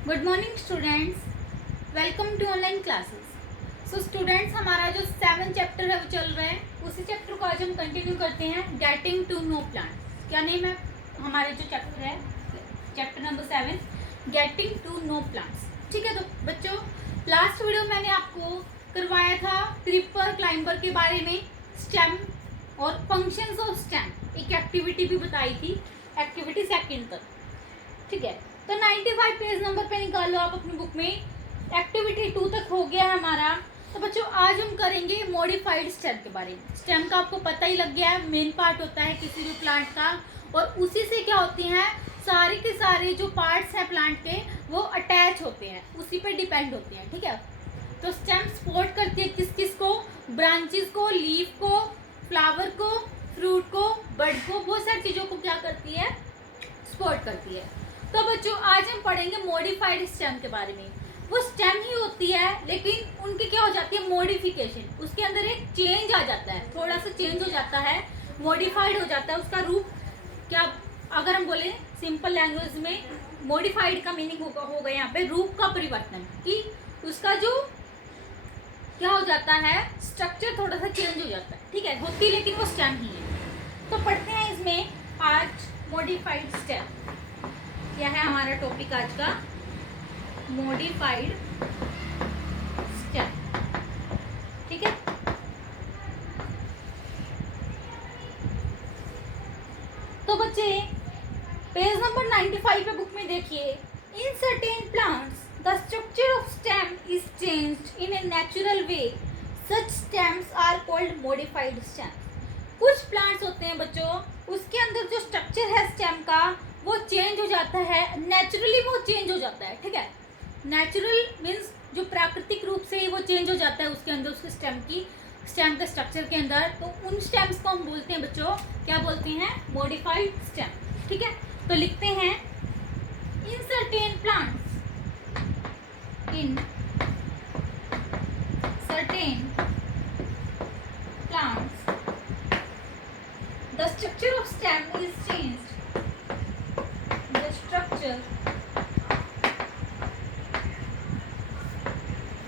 Good morning students, welcome to online classes. So students, हमारा जो 7 chapter है वो चल रहा है। उसी चैप्टर को आज हम कंटिन्यू करते हैं, गेटिंग टू नो प्लांट्स। क्या नेम है हमारे जो चैप्टर है, chapter number 7, getting to know plants. ठीक है, तो बच्चों लास्ट वीडियो मैंने आपको करवाया था क्रीपर क्लाइंबर के बारे में, स्टेम और फंक्शंस ऑफ स्टेम, एक एक्टिविटी भी बताई थी, एक्टिविटी सेकंड तक। ठीक है, तो 95 पेज नंबर पे निकाल लो आप अपनी बुक में। एक्टिविटी 2 तक हो गया है हमारा। तो बच्चों आज हम करेंगे मॉडिफाइड स्टेम के बारे में। स्टेम का आपको पता ही लग गया है, मेन पार्ट होता है किसी भी प्लांट का, और उसी से क्या होती हैं सारे के सारे जो पार्ट्स हैं प्लांट के वो अटैच होते हैं, उसी पे डिपेंड होते हैं। ठीक है, तो स्टेम सपोर्ट करती है किस किस को, ब्रांचेस को, लीफ को, फ्लावर को, फ्रूट को, बड को, बहुत सारी चीजों को क्या करती है, सपोर्ट करती है। तो बच्चों आज हम पढ़ेंगे मॉडिफाइड स्टेम के बारे में। वो स्टेम ही होती है लेकिन उनकी क्या हो जाती है मॉडिफिकेशन, उसके अंदर एक चेंज आ जाता है, थोड़ा सा चेंज हो जाता है, मॉडिफाइड हो जाता है उसका रूप। क्या अगर हम बोले सिंपल लैंग्वेज में, मॉडिफाइड का मीनिंग होगा यहाँ पे रूप का परिवर्तन, कि उसका जो क्या हो जाता है स्ट्रक्चर थोड़ा सा चेंज हो जाता है। ठीक है, होती लेकिन वो स्टेम ही है। तो पढ़ते हैं इसमें आज मॉडिफाइड स्टेम। क्या है हमारा टॉपिक आज का, मॉडिफाइड स्टेम। ठीक है, तो बच्चे पेज नंबर 95 पे बुक में देखिए, in certain plants the structure of stem is changed in a natural way, such stems are called modified stem. कुछ प्लांट्स होते हैं बच्चों, उसके अंदर जो स्ट्रक्चर है स्टेम का वो चेंज हो जाता है, नेचुरली वो चेंज हो जाता है। ठीक है, नेचुरल मीन्स जो प्राकृतिक रूप से ही वो चेंज हो जाता है उसके अंदर, उसके स्टेम के स्ट्रक्चर के अंदर। तो उन स्टेम्स को हम बोलते हैं बच्चों, क्या बोलते हैं, मॉडिफाइड स्टेम। ठीक है, तो लिखते हैं इन certain plants, in certain plants the structure of stem is changed, the structure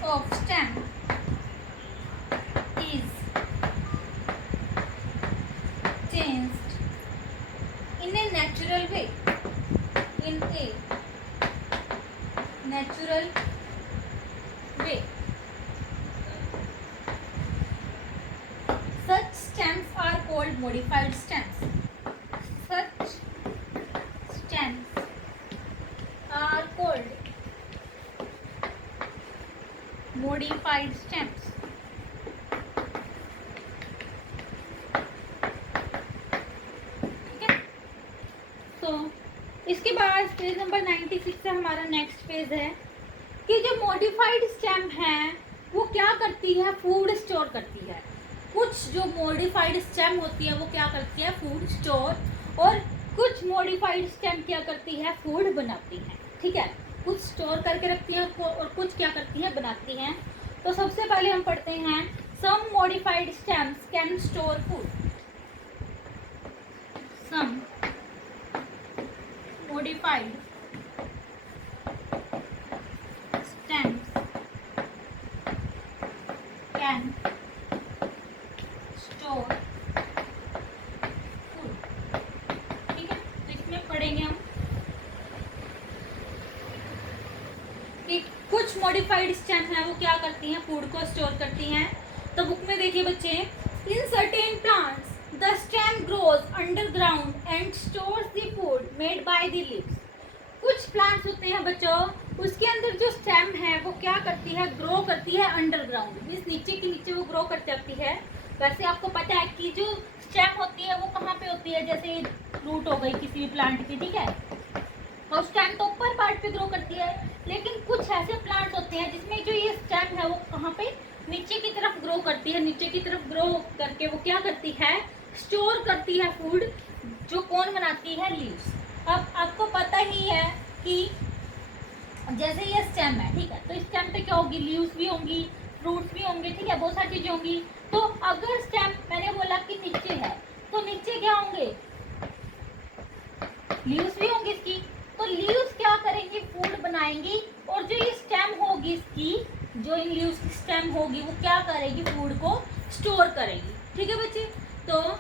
of stem is changed in a natural way, in a natural way. Such stems are called modified stems. Such stems are called modified stems. ठीक है, तो इसके बाद page number 96 से हमारा next page है कि जो मॉडिफाइड स्टेम है वो क्या करती है, फूड स्टोर करती है। कुछ जो मॉडिफाइड स्टेम होती है वो क्या करती है, फूड स्टोर, और कुछ मॉडिफाइड स्टेम क्या करती है, फूड बनाती है। ठीक है, कुछ स्टोर करके रखती हैं और कुछ क्या करती हैं, बनाती हैं। तो सबसे पहले हम पढ़ते हैं, some modified stems can store food. Some modified stems can store food. ठीक है, तो इसमें पढ़ेंगे हम कि कुछ मॉडिफाइड स्टेम है वो क्या करती हैं, फूड को स्टोर करती हैं। तो बुक में देखिए बच्चे, इन certain plants the stem grows underground and stores the food made by the leaves. कुछ प्लांट्स होते हैं बच्चों, उसके अंदर जो स्टेम है वो क्या करती है, ग्रो करती है अंडरग्राउंड, मीन्स नीचे के नीचे वो ग्रो कर जाती है। वैसे आपको पता है कि जो स्टेम होती है वो कहाँ पे होती है, जैसे रूट हो गई किसी भी प्लांट की। ठीक है, और स्टेम तो ऊपर पार्ट पे ग्रो करती है, लेकिन कुछ ऐसे प्लांट्स होते हैं जिसमें जो ये स्टेम है वो कहाँ पे, नीचे की तरफ ग्रो करती है। नीचे की तरफ ग्रो करके वो क्या करती है, स्टोर करती है फूड, जो कौन बनाती है, लीव्स। अब आपको पता ही है कि जैसे ये स्टेम है, ठीक है, तो स्टेम पे क्या होगी, लीव्स भी होंगी, फ्रूट्स भी होंगे। ठीक है, बहुत सारी चीजें होंगी। तो अगर स्टेम मैंने बोला कि नीचे है, तो नीचे क्या होंगे, लीव्स भी होंगे इसकी। तो लीव्स क्या करेंगे, फूड बनाएंगे। बनाएंगी और जो ये स्टेम होगी इसकी, जो इन लीव्स की स्टेम होगी वो क्या करेगी, फूड को स्टोर करेगी। ठीक है बच्चे, तो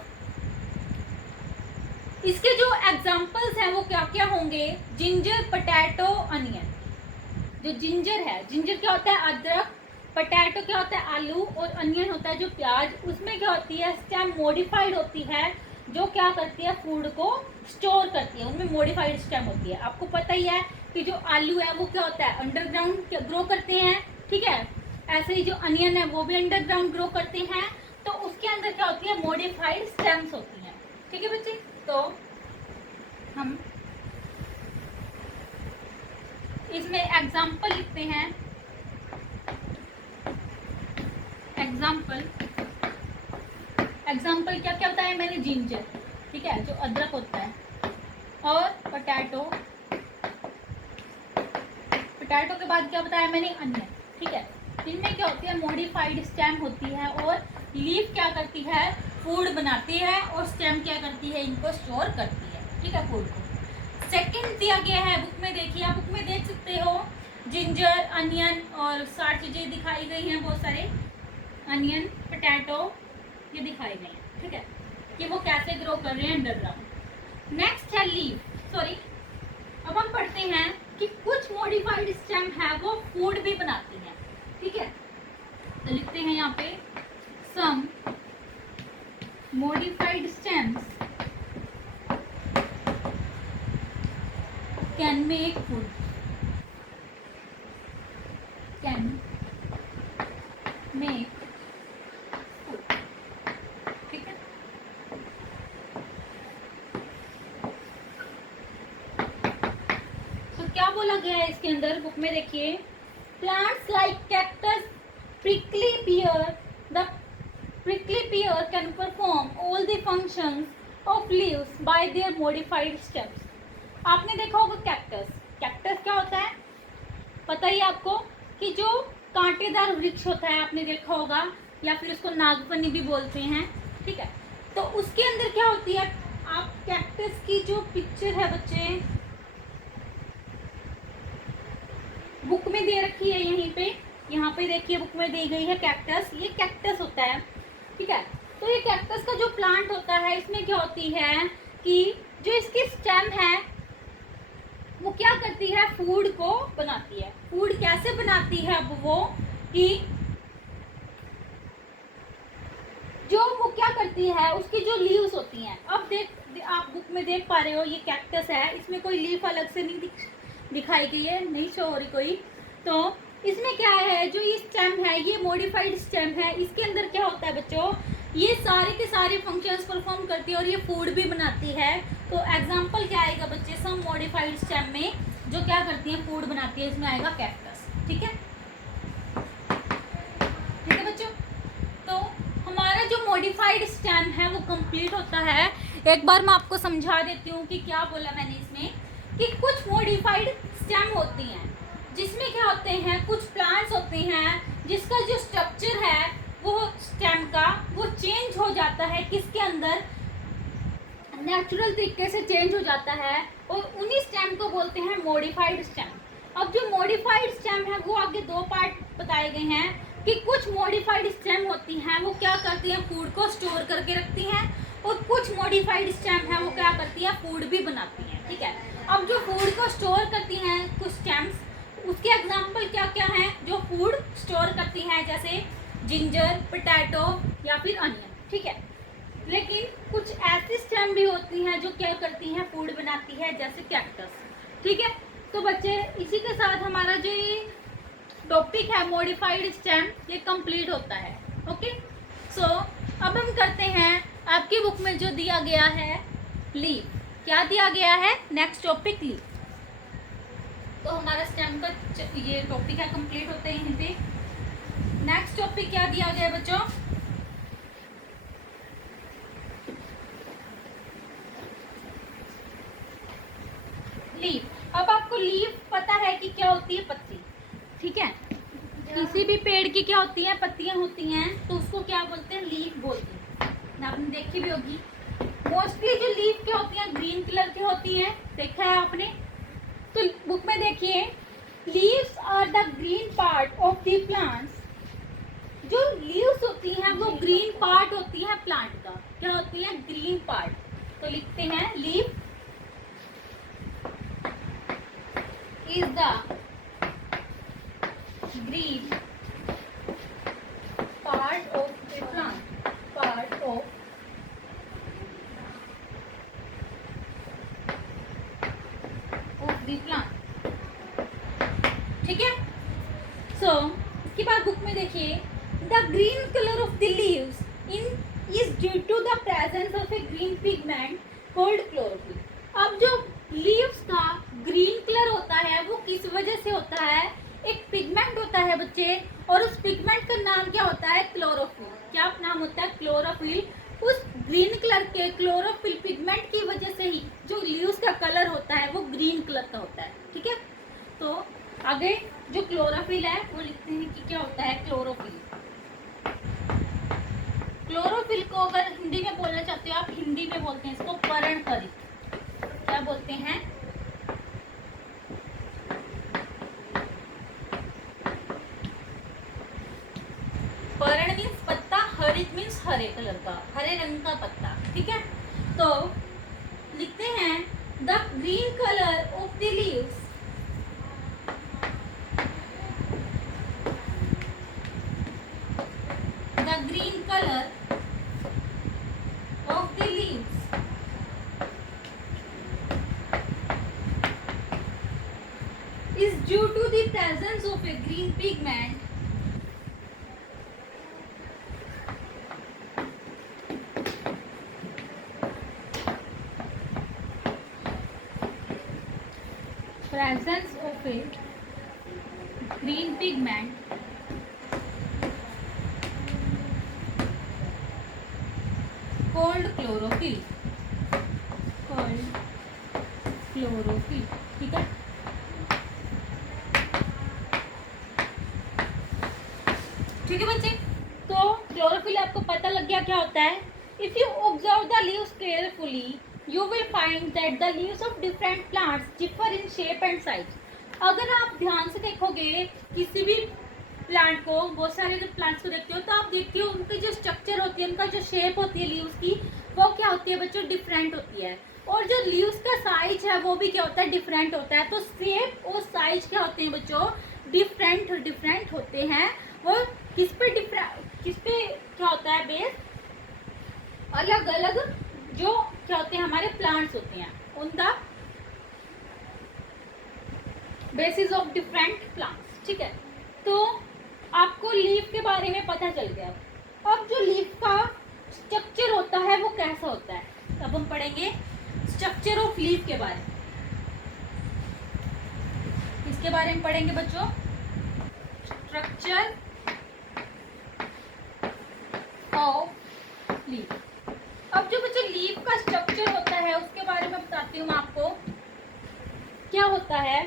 इसके जो एग्जाम्पल्स हैं वो क्या क्या होंगे, जिंजर, पोटैटो, अनियन। जो जिंजर है, जिंजर क्या होता है, अदरक, पोटैटो क्या होता है, आलू, और अनियन होता है जो प्याज। उसमें क्या होती है, स्टेम मॉडिफाइड होती है, जो क्या करती है, फूड को स्टोर करती है, उनमें मॉडिफाइड स्टेम होती है। आपको पता ही है कि जो आलू है वो क्या होता है, अंडरग्राउंड ग्रो करते हैं। ठीक है, ऐसे ही जो अनियन है वो भी अंडरग्राउंड ग्रो करते हैं, तो उसके अंदर क्या होती है, मॉडिफाइड स्टेम्स होती हैं। ठीक है बच्चे, तो हम इसमें एग्जाम्पल लिखते हैं। एग्जाम्पल क्या क्या बताया मैंने, जिंजर, ठीक है, जो अदरक होता है, और पोटैटो के बाद क्या बताया मैंने, अनियन। ठीक है, इनमें क्या होती है, मॉडिफाइड स्टेम होती है, और लीफ क्या करती है, फूड बनाती है, और स्टेम क्या करती है, इनको स्टोर करती है। ठीक है, फूड को। सेकंड दिया गया है बुक में, देखिए आप बुक में देख सकते हो, जिंजर, अनियन, और 60 चीजें दिखाई गई हैं, बहुत सारे अनियन, पोटैटो ये दिखाई गई हैं। ठीक है, कि वो कैसे ग्रो कर रहे हैं अंडरग्राउंड। नेक्स्ट है लीफ, सॉरी, अब हम पढ़ते हैं कि कुछ मॉडिफाइड स्टेम है वो फूड भी बनाती हैं। ठीक है, तो लिखते हैं यहाँ पे, some modified stems can make food, can make food. ठीक है, तो क्या बोला गया है इसके अंदर, बुक में देखिए, plants like cactus, prickly pear, the prickly pear can perform all the functions of leaves by their modified stems। आपने देखा होगा कैक्टस, कैक्टस क्या होता है पता ही आपको, कि जो कांटेदार वृक्ष होता है, आपने देखा होगा, या फिर उसको नागफनी भी बोलते हैं। ठीक है, तो उसके अंदर क्या होती है, आप कैक्टस की जो पिक्चर है बच्चे बुक में दे रखी है, यहीं पे, यहाँ पे देखिए बुक में दी गई है कैक्टस, ये कैक्टस होता है। ठीक है, तो ये कैक्टस का जो प्लांट होता है, इसमें क्या होती है कि जो इसकी स्टेम है वो क्या करती है, फूड को बनाती है। फूड कैसे बनाती है, अब वो कि जो वो क्या करती है, उसकी जो लीव्स होती हैं, अब आप बुक में देख पा रहे हो, ये कैक्टस है, इसमें कोई लीफ अलग से नहीं दिखाई गई है, नहीं शो हो रही कोई। तो इसमें क्या है, जो ये स्टेम है ये मॉडिफाइड स्टेम है, इसके अंदर क्या होता है बच्चों, ये सारे के सारे फंक्शंस परफॉर्म करती है, और ये फूड भी बनाती है। तो एग्जांपल क्या आएगा बच्चे, सम मॉडिफाइड स्टेम में जो क्या करती है, फूड बनाती है, इसमें आएगा कैक्टस। ठीक है, ठीक है बच्चों, तो हमारा जो मॉडिफाइड स्टेम है वो कंप्लीट होता है। एक बार मैं आपको समझा देती हूँ कि क्या बोला मैंने इसमें, कि कुछ मॉडिफाइड स्टेम होती हैं, जिसमें क्या होते हैं, कुछ प्लांट्स होते हैं जिसका जो स्ट्रक्चर है वो स्टेम का वो चेंज हो जाता है, किसके अंदर, नेचुरल तरीके से चेंज हो जाता है, और उन्हीं स्टेम को बोलते हैं मॉडिफाइड स्टेम। अब जो मॉडिफाइड स्टेम है वो आगे दो पार्ट बताए गए हैं, कि कुछ मॉडिफाइड स्टेम होती हैं वो क्या करती हैं, फूड को स्टोर करके रखती हैं, और कुछ मॉडिफाइड स्टेम है वो क्या करती है, फूड भी बनाती हैं। ठीक है, अब जो फूड को स्टोर करती हैं कुछ स्टेम्स, उसके एग्जाम्पल क्या क्या हैं जो फूड स्टोर करती हैं, जैसे जिंजर, पोटैटो या फिर अनियन। ठीक है, लेकिन कुछ ऐसी स्टेम भी होती हैं जो क्या करती हैं, फूड बनाती है, जैसे कैक्टस। ठीक है, तो बच्चे इसी के साथ हमारा जो ये टॉपिक है मॉडिफाइड स्टेम ये कंप्लीट होता है। ओके, सो अब हम करते हैं आपकी बुक में जो दिया गया है लीफ, क्या दिया गया है, नेक्स्ट टॉपिक लीफ। तो हमारा स्टेम का ये टॉपिक है कंप्लीट होते हैं यहीं पे। नेक्स्ट टॉपिक क्या दिया गया बच्चों, लीफ। अब आपको लीफ पता है कि क्या होती है, पत्ती। ठीक है, किसी भी पेड़ की क्या होती है, पत्तियां होती हैं, तो उसको क्या बोलते हैं, लीफ बोलते हैं। आपने देखी भी होगी, मोस्टली जो लीफ क्या होती हैं, ग्रीन कलर की होती हैं, देखा है आपने। तो बुक में देखिए green part of the plants, जो लीव्स होती हैं वो ग्रीन पार्ट होती है प्लांट का, क्या होती है? Green part. तो लिखते हैं leaf is the green part of the plant, part of the plant. ठीक है। सो इसके बाद बुक में देखिए, the green colour of the leaves in is due to the presence of a green pigment called chlorophyll. अब जो leaves का green colour होता है वो किस वजह से होता है? एक पिगमेंट होता है बच्चे, और उस पिगमेंट का नाम क्या होता है? क्लोरोफिल। क्या नाम होता है? क्लोरोफिल। उस ग्रीन कलर के क्लोरोफिल पिगमेंट की वजह से ही जो लीव्स का कलर होता है वो ग्रीन कलर का होता है। ठीक है। तो आगे जो क्लोरोफिल है वो लिखते हैं कि क्या होता है? क्लोरोफिल। क्लोरोफिल को अगर हिंदी में बोलना चाहते हो आप, हिंदी में बोलते हैं इसको पर्णतरित। क्या बोलते हैं? पर्ण मीन्स पत्ता, हरित मीन्स हरे कलर का, हरे रंग का पत्ता। ठीक है। तो लिखते हैं the green colour of the leaves, the green color of the leaves is due to the presence of a green pigment called chlorophyll, called chlorophyll। ठीक है। ठीक है बच्चे, तो क्लोरोफिल आपको पता लग गया क्या होता है। If you observe the leaves carefully you will find that the leaves of different plants differ in shape and size. अगर आप ध्यान से देखोगे किसी भी प्लांट को, बहुत सारे जो प्लांट्स को देखते हो तो आप देखते हो उनकी जो स्ट्रक्चर होती है, उनका जो शेप होती है लीव्स की, वो क्या होती है बच्चों? डिफरेंट होती है। और जो लीव्स का साइज है वो भी क्या होता है? डिफरेंट होता है। तो शेप और साइज क्या होते हैं बच्चों? डिफरेंट होते हैं। वो किस पे क्या होता है? बेस अलग अलग जो क्या होते हैं हमारे प्लांट्स होते हैं, उन the basis of different plants. ठीक है। तो आपको लीफ के बारे में पता चल गया। अब जो लीफ का स्ट्रक्चर होता है वो कैसा होता है, अब हम पढ़ेंगे स्ट्रक्चर ऑफ लीफ के बारे में। इसके बारे में पढ़ेंगे बच्चों, स्ट्रक्चर ऑफ लीफ। अब जो बच्चों लीफ का स्ट्रक्चर होता है उसके बारे में बताती हूँ आपको। क्या होता है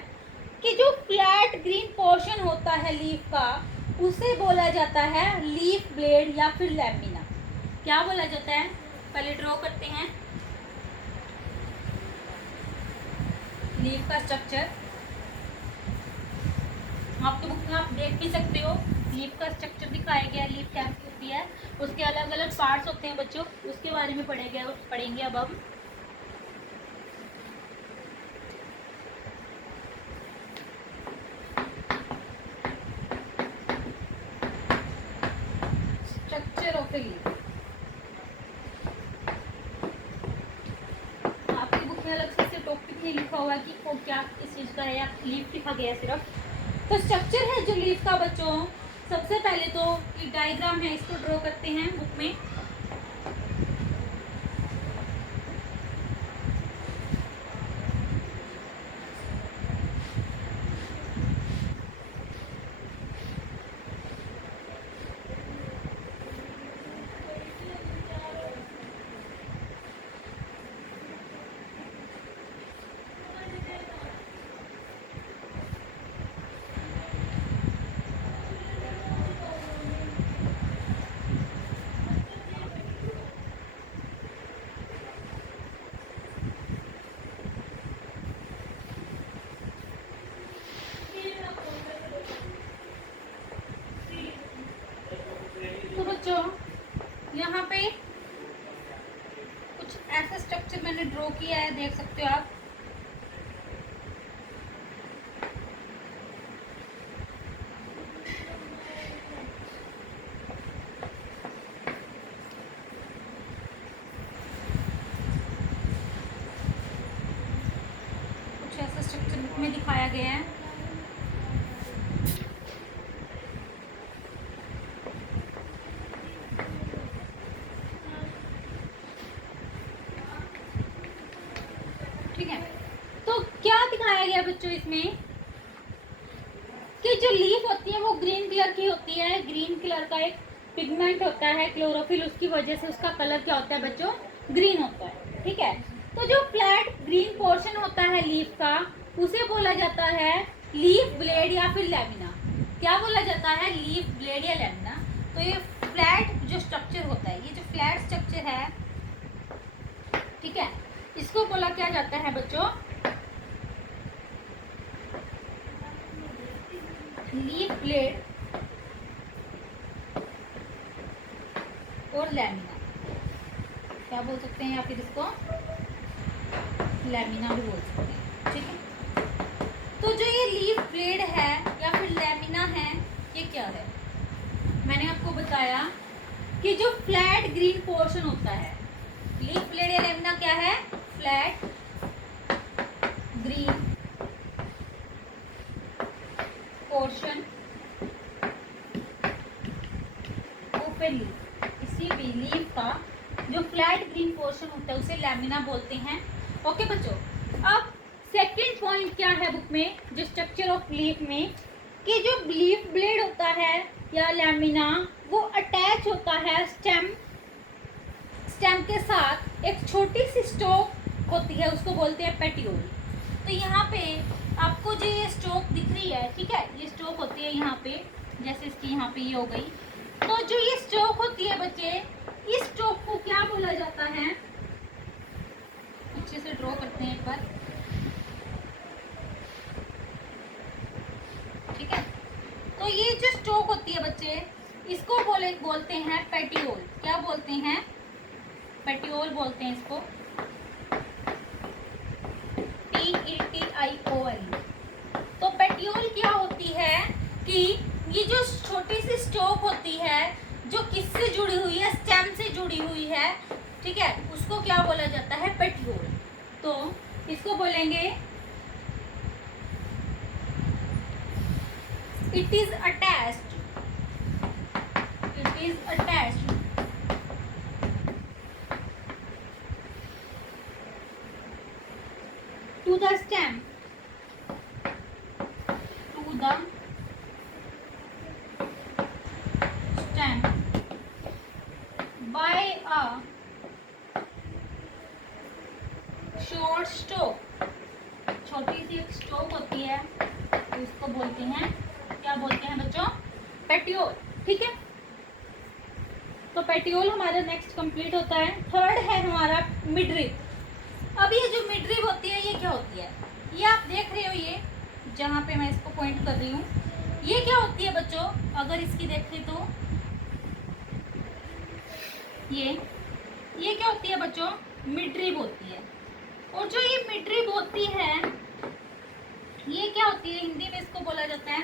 कि जो फ्लैट ग्रीन पोर्शन होता है लीफ का उसे बोला जाता है लीफ ब्लेड या फिर लैमिना। क्या बोला जाता है? पहले ड्रॉ करते हैं लीफ का स्ट्रक्चर। आपके बुक में आप देख भी सकते हो, लीफ का स्ट्रक्चर दिखाया गया, लीफ कैसी होती है, उसके अलग अलग पार्ट्स होते हैं बच्चों, उसके बारे में पढ़ेंगे अब हम। Structure of a leaf. आपकी बुक में अलग से टॉपिक नहीं लिखा हुआ कि वो क्या किस चीज़ का है, या लीफ लिखा गया है सिर्फ। तो स्ट्रक्चर है जो लीफ का बच्चों, सबसे पहले तो एक डायग्राम है, इसको ड्रॉ करते हैं बुक में। किया है, देख सकते हो आप। कुछ ऐसा स्ट्रक्चर बुक में दिखाया गया है। ठीक है, तो क्या दिखाया गया बच्चों इसमें कि जो लीफ होती है वो ग्रीन कलर की होती है। ग्रीन कलर का एक पिगमेंट होता है क्लोरोफिल, उसकी वजह से उसका कलर क्या होता है बच्चों, ग्रीन होता है। ठीक है, तो जो फ्लैट ग्रीन पोर्शन होता है लीफ का, उसे बोला जाता है लीफ ब्लेड या फिर लैमिना। क्या बोला जाता है, लीफ ब्लेड या लैमिना। तो ये फ्लैट जो स्ट्रक्चर होता है, ये जो फ्लैट स्ट्रक्चर है, ठीक है, इसको बोला क्या जाता है बच्चों, लीफ ब्लेड और लैमिना। क्या बोल सकते हैं, या फिर इसको लैमिना भी बोल सकते हैं। ठीक है, तो जो ये लीफ ब्लेड है या फिर लैमिना है, ये क्या है, मैंने आपको बताया कि जो फ्लैट ग्रीन पोर्शन होता है, लीफ ब्लेड या लैमिना क्या है, flat green portion of a leaf. किसी भी लीफ का जो फ्लैट ग्रीन पोर्शन होता है उसे लैमिना बोलते हैं। ओके बच्चों, अब सेकंड पॉइंट क्या है बुक में, जो स्ट्रक्चर ऑफ लीफ में, कि जो लीफ ब्लेड होता है या लैमिना, वो अटैच होता है स्टेम के साथ एक छोटी सी स्टोक होती है, उसको बोलते हैं पेटियोल। तो यहाँ पे आपको जो ये स्टोक दिख रही है, ठीक है, ये स्टोक होती है यहाँ पे, जैसे इसकी यहाँ पे ये हो गई। तो जो ये स्टोक होती है बच्चे, इस स्टोक को क्या बोला जाता है, अच्छे से ड्रॉ करते हैं एक बार। ठीक है, तो ये जो स्टोक होती है बच्चे, इसको बोलते हैं पेटियोल। क्या बोलते हैं, पेटियोल बोलते हैं इसको, PETIOL। तो पेटियोल क्या होती है कि ये जो छोटी सी स्टोक होती है, जो किससे जुड़ी हुई है, स्टेम से जुड़ी हुई है, ठीक है, उसको क्या बोला जाता है, पेटियोल। तो इसको बोलेंगे it is attached to the stem by a short stalk। छोटी सी एक स्टोक होती है, तो इसको बोलते हैं, क्या बोलते हैं बच्चों, पेटियोल। ठीक है, तो पेटियोल हमारा नेक्स्ट कंप्लीट होता है। थर्ड है हमारा मिडरिब। अब ये जो मिडरिब होती है, ये क्या होती है, ये आप देख रहे हो, ये जहाँ पे मैं इसको पॉइंट कर रही हूँ, ये क्या होती है बच्चों, अगर इसकी देखें तो ये क्या होती है बच्चों, मिडरिब होती है। और जो ये मिडरिब होती है, ये क्या होती है, हिंदी में इसको बोला जाता है,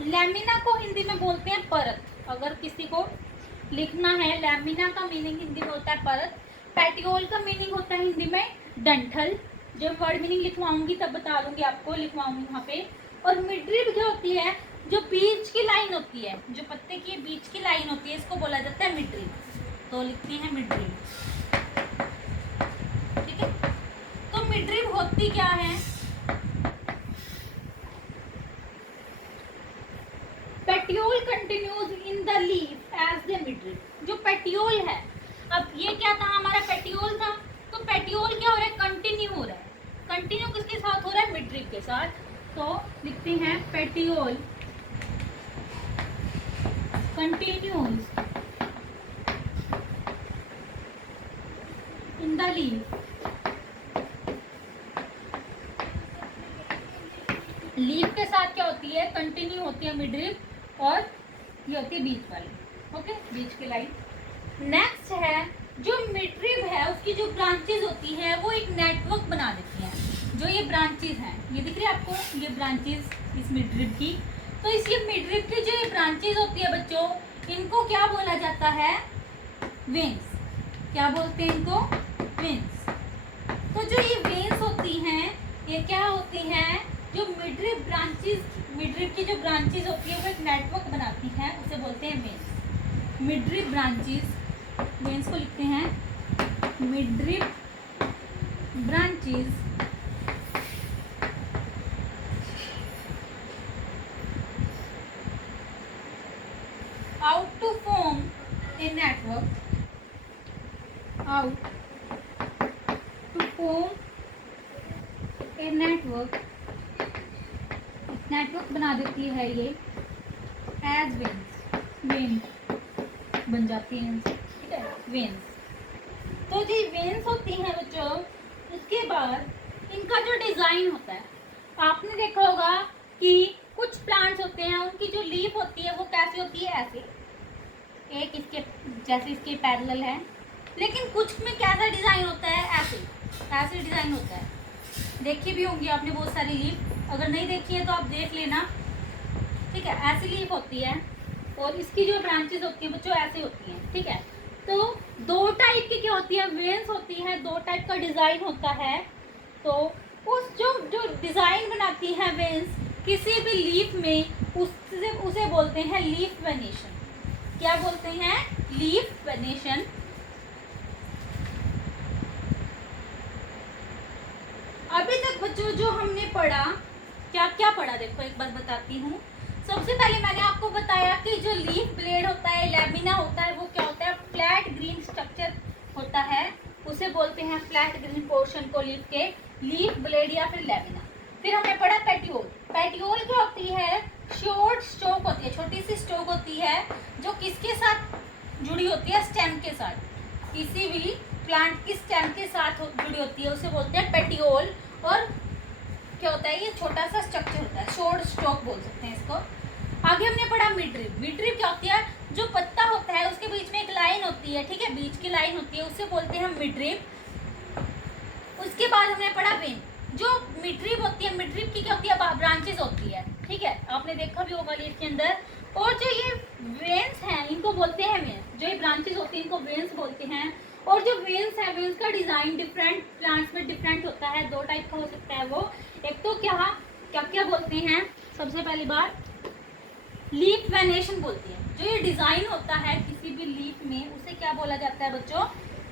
लैमिना को हिंदी में बोलते हैं परत। अगर किसी को लिखना है, लैमिना का मीनिंग हिंदी में होता है परत, पेटियोल का मीनिंग होता है हिंदी में डंठल। जब वर्ड मीनिंग लिखवाऊंगी तब बता दूंगी आपको, लिखवाऊंगी वहाँ पे। और मिडरिब क्या होती है, जो बीच की लाइन होती है, जो पत्ते की बीच की लाइन होती है, इसको बोला जाता है मिडरिब। तो लिखते हैं मिडरिब। ठीक है, तो मिडरिब होती क्या है, petiole continues in the leaf as the midrib. जो पेटियोल है, अब ये क्या था, हमारा पेटियोल था, तो पेटियोल क्या हो रहा है, कंटिन्यू हो रहा है। कंटिन्यू किसके साथ हो रहा है, मिडरिब के साथ। तो लिखते हैं petiole continues in the leaf. Leaf के साथ क्या होती है, कंटिन्यू होती है मिडरिब, और ये होती है बीच वाली। ओके, बीच की लाइन। नेक्स्ट है जो मिडरिब है उसकी जो ब्रांचेज होती हैं वो एक नेटवर्क बना देती हैं। जो ये ब्रांचेज हैं, ये दिख रही है आपको, ये ब्रांचेज इस मिडरिब की। तो इस ये मिडरिब की जो ये ब्रांचेज होती है बच्चों, इनको क्या बोला जाता है? वेन्स। क्या बोलते हैं इनको? वेन्स। तो जो ये वेन्स होती हैं, ये क्या होती हैं? जो मिडरिब ब्रांचेज, मिडरिब की जो ब्रांचेज होती है वो एक नेटवर्क बनाती हैं, उसे बोलते हैं वेन्स। मिडरिब ब्रांचेज, वेन्स को लिखते हैं midrib branches out to form a network, out to form a network, network बना देती है ये एज वेन्स, वेन बन जाती है, ठीक है, वेन्स। तो जो वेन्स होती हैं बच्चों, उसके बाद इनका जो डिज़ाइन होता है, आपने देखा होगा कि कुछ प्लांट्स होते हैं उनकी जो लीफ होती है वो कैसी होती है? ऐसे, एक इसके जैसे इसके पैरेलल है, लेकिन कुछ में कैसा डिज़ाइन होता है? ऐसे, ऐसे डिज़ाइन होता है। देखी भी होंगी आपने बहुत सारी लीफ, अगर नहीं देखी है तो आप देख लेना, ठीक है। ऐसी लीफ होती है और इसकी जो ब्रांचेस होती है बच्चों ऐसे होती हैं, ठीक है। तो दो टाइप की क्या होती है? वेन्स होती है, दो टाइप का डिज़ाइन होता है। तो उस जो जो डिज़ाइन बनाती है वेन्स किसी भी लीफ में, उसे बोलते हैं लीफ वेनेशन। क्या बोलते हैं? Leaf venation. अभी तक बच्चों जो हमने पढ़ा, क्या क्या पढ़ा देखो एक बार बताती हूँ। सबसे पहले मैंने आपको बताया कि जो लीफ ब्लेड होता है, लैमिना होता है, वो क्या होता है? फ्लैट ग्रीन स्ट्रक्चर होता है, उसे बोलते हैं फ्लैट ग्रीन पोर्शन को लीफ के, लीफ ब्लेड या फिर लैमिना। फिर हमने पढ़ा पेटियोल। पेटियोल क्या होती है? शॉर्ट स्टोक होती है, छोटी सी स्टोक होती है जो किसके साथ जुड़ी होती है? स्टेम के साथ। किसी भी प्लांट की स्टेम के साथ जुड़ी होती है, उसे बोलते हैं पेटियोल। और क्या होता है? ये छोटा सा स्ट्रक्चर होता है, शॉर्ट स्टोक बोल सकते हैं इसको। आगे हमने पढ़ा मिडरिब। मिडरिब क्या होती है? जो पत्ता होता है उसके बीच में एक लाइन होती है, ठीक है, बीच की लाइन होती है, उसे बोलते हैं मिडरिब। उसके बाद हमने पढ़ा वेन। जो मिडरिब होती है, मिडरिब की क्या होती है? ब्रांचेस होती है, ठीक है, आपने देखा भी होगा लीफ के अंदर। और जो ये वेन्स हैं इनको बोलते हैं वेन्स। जो ये ब्रांचेस होती है इनको वेन्स बोलते हैं। और जो वेन्स है, वेन्स का डिज़ाइन डिफरेंट प्लांट्स में डिफरेंट होता है, दो टाइप का हो सकता है वो। एक तो क्या क्या क्या बोलते हैं? सबसे पहली बार लीफ वेनेशन बोलती है। जो ये डिज़ाइन होता है किसी भी लीफ में, उसे क्या बोला जाता है बच्चों?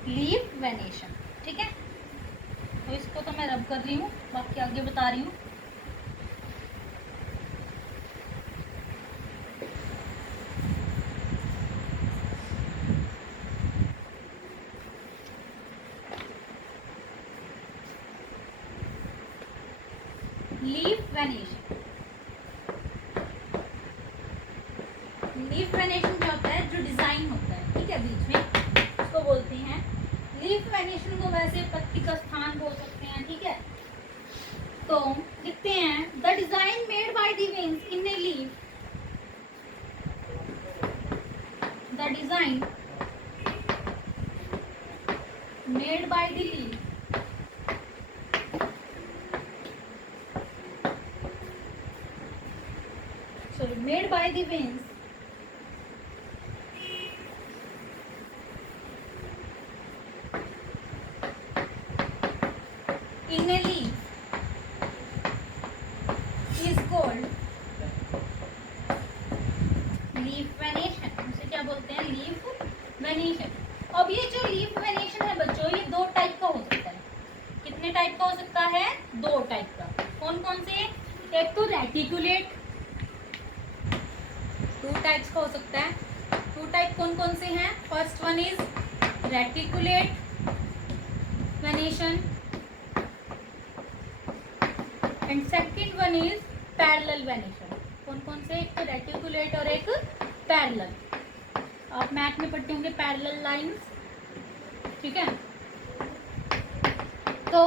लीफ वेनेशन, ठीक है। तो इसको तो मैं रब कर रही हूँ, बाकी आगे बता रही हूँ। लीफ वेनेशन, लीफ वेनेशन क्या होता है? जो डिज़ाइन होता है, ठीक है, बीच में, उसको बोलते हैं लीफ वेनेशन। को वैसे पत्ती का स्थान बोल सकते हैं, ठीक है। तो लिखते हैं the design made by the veins in a leaf, the design made by the leaf made by the veins in a leaf is called leaf venation। उसे क्या बोलते हैं? Leaf venation. अब ये जो लीफ वेनेशन है बच्चों, ये दो टाइप का हो सकता है। कितने टाइप का हो सकता है? दो टाइप का। कौन कौन से? एक तो रेटिकुलेट, टू टाइप्स का हो सकता है। टू टाइप कौन कौन से हैं? First one is reticulate venation and second one is parallel venation. कौन कौन से? एक तो रेटिकुलेट और एक पैरेलल। आप मैथ में पढ़ते होंगे पैरेलल लाइंस, ठीक है। तो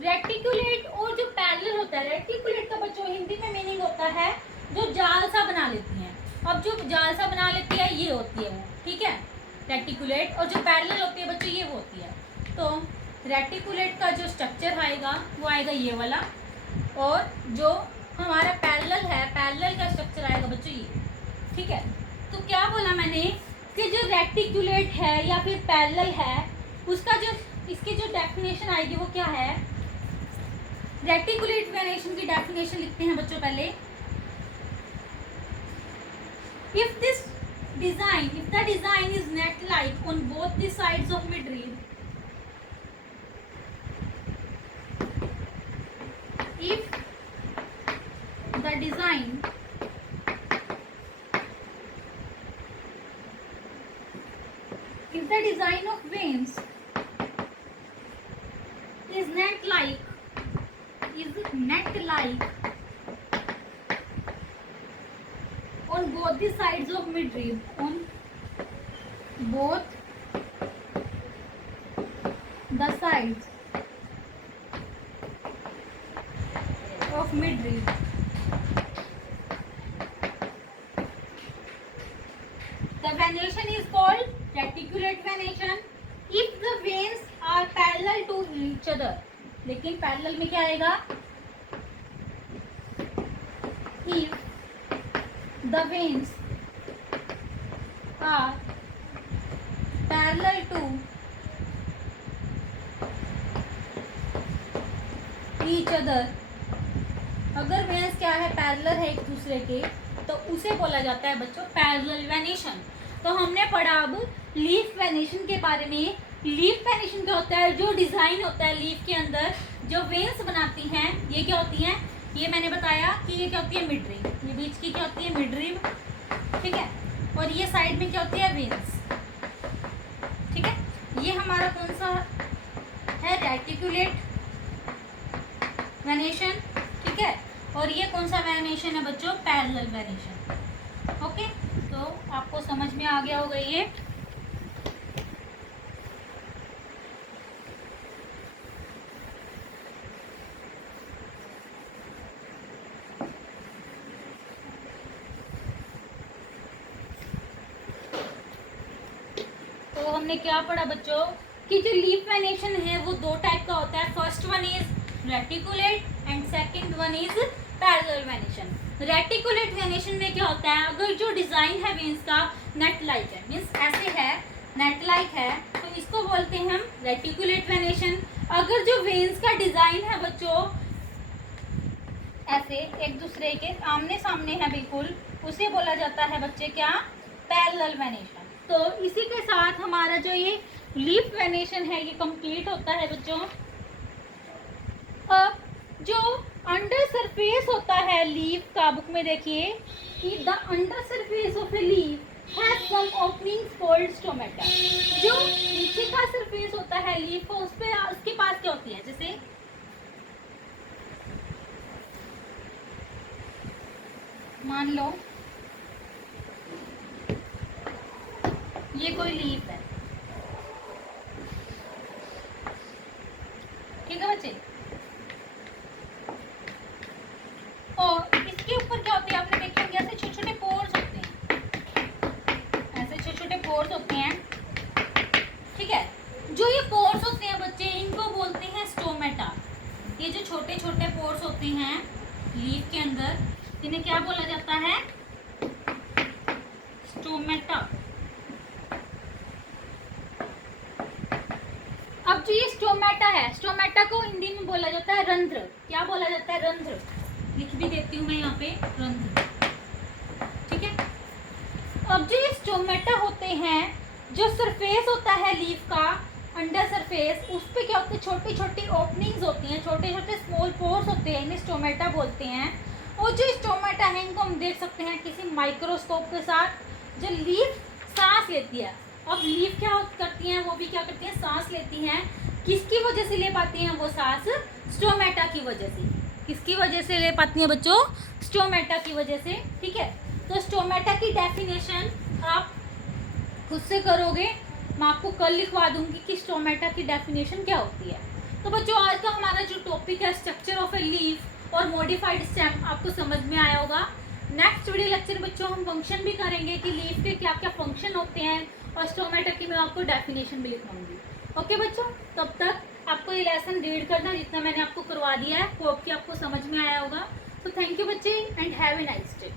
रेटिकुलेट और जो पैरेलल होता है, रेटिकुलेट का बच्चों हिंदी में मीनिंग होता है जो जाल सा बना लेती हैं। अब जो जाल सा बना लेती है ये होती है वो, ठीक है। रेटिकुलेट, और जो पैरेलल होती है बच्चों ये वो होती है। तो रेटिकुलेट का जो स्ट्रक्चर आएगा वो आएगा ये वाला, और जो हमारा पैरेलल है, पैरेलल का स्ट्रक्चर आएगा बच्चों ये। ठीक है, तो क्या बोला मैंने कि जो रेटिकुलेट है या फिर पैरेलल है उसका जो इसकी जो डेफिनेशन आएगी वो क्या है। रेटिकुलेट वेनेशन की डेफिनेशन लिखते हैं बच्चों पहले। If the design is net like on both the sides of midrib, if the design of veins is net like on both the sides of midrib, on both the sides of midrib, the venation is called reticulate venation if the veins are parallel to each other। लेकिन parallel में क्या आएगा, if the veins are parallel to each other, अगर veins क्या है parallel है एक दूसरे के तो उसे बोला जाता है बच्चों पैरेलल वेनेशन। तो हमने पढ़ा अब लीफ वेनेशन के बारे में। लीफ वेनेशन क्या होता है, जो डिज़ाइन होता है लीफ के अंदर जो वेन्स बनाती हैं ये क्या होती हैं, ये मैंने बताया कि ये क्या होती है मिडरिब, ये बीच की क्या होती है मिडरिब, ठीक है, और ये साइड में क्या होती है वेन्स। ठीक है, ये हमारा कौन सा है रेटिकुलेट वेनेशन, ठीक है, और ये कौन सा वेनेशन है बच्चों पैरेलल वेनेशन। ओके, तो आपको समझ में आ गया होगा ये। तो हमने क्या पढ़ा बच्चों कि जो लीफ वेनेशन है वो दो टाइप का होता है। First one is reticulate and second one is parallel venation. Reticulate venation में क्या होता है, अगर जो डिजाइन है वेन्स का नेट लाइक है, मीन्स ऐसे है नेट लाइक है, तो इसको बोलते हैं हम रेटिकुलेट वेनेशन। अगर जो वेन्स का डिजाइन है बच्चों ऐसे एक दूसरे के आमने सामने है बिल्कुल, उसे बोला जाता है बच्चे क्या पैरेलल वेनेशन। तो इसी के साथ हमारा जो ये लीफ वेनेशन है ये कंप्लीट होता है बच्चों। अब जो अंडर सरफेस होता है लीफ का, बुक में देखिए कि the under surface of a leaf has some openings called stomata. जो नीचे का सरफेस होता है लीफ को उस पे उसके पास क्या होती है, जैसे मान लो ये कोई लीफ है, ठीक है बच्चे, और इसके ऊपर क्या होते हैं आपने देखे होंगे ऐसे छोटे छोटे पोर्स होते हैं, ऐसे छोटे छोटे पोर्स होते हैं, ठीक है। जो ये पोर्स होते हैं बच्चे इनको बोलते हैं स्टोमेटा। ये जो छोटे छोटे पोर्स होते हैं लीफ के अंदर इन्हें क्या बोला जाता है स्टोमेटा। अब जो ये स्टोमेटा है, स्टोमेटा को हिंदी में बोला जाता है रंध्र। क्या बोला जाता है रंध्र, लिख भी देती हूँ मैं यहाँ पे रंध्र, ठीक है। अब जो ये स्टोमेटा होते हैं, जो सरफेस होता है लीफ का अंडर सरफेस, उस पे क्या होते हैं छोटी छोटी ओपनिंग्स होती हैं, छोटे छोटे स्मॉल पोर्स होते हैं, इन्हें स्टोमेटा बोलते हैं। और जो स्टोमेटा है इनको हम देख सकते हैं किसी माइक्रोस्कोप के साथ। जो लीफ सांस लेती है, अब लीफ क्या करती हैं, वो भी क्या करती हैं सांस लेती हैं। किसकी वजह से ले पाती हैं वो सांस, स्टोमेटा की वजह से। किसकी वजह से ले पाती हैं बच्चों, स्टोमेटा की वजह से, ठीक है। तो स्टोमेटा की डेफिनेशन आप खुद से करोगे, मैं आपको कल लिखवा दूंगी कि स्टोमेटा की डेफिनेशन क्या होती है। तो बच्चों आज का हमारा जो टॉपिक है स्ट्रक्चर ऑफ ए लीफ और मॉडिफाइड स्टेम आपको समझ में आया होगा। नेक्स्ट वीडियो लेक्चर बच्चों हम फंक्शन भी करेंगे कि लीफ के क्या क्या फंक्शन होते हैं और स्टोमेटा की मैं आपको डेफिनेशन भी लिखवाऊंगी। ओके बच्चों, तब तक आपको ये लेसन रीड करना जितना मैंने आपको करवा दिया है, होप कि आपको समझ में आया होगा। तो थैंक यू बच्चे and have a nice day.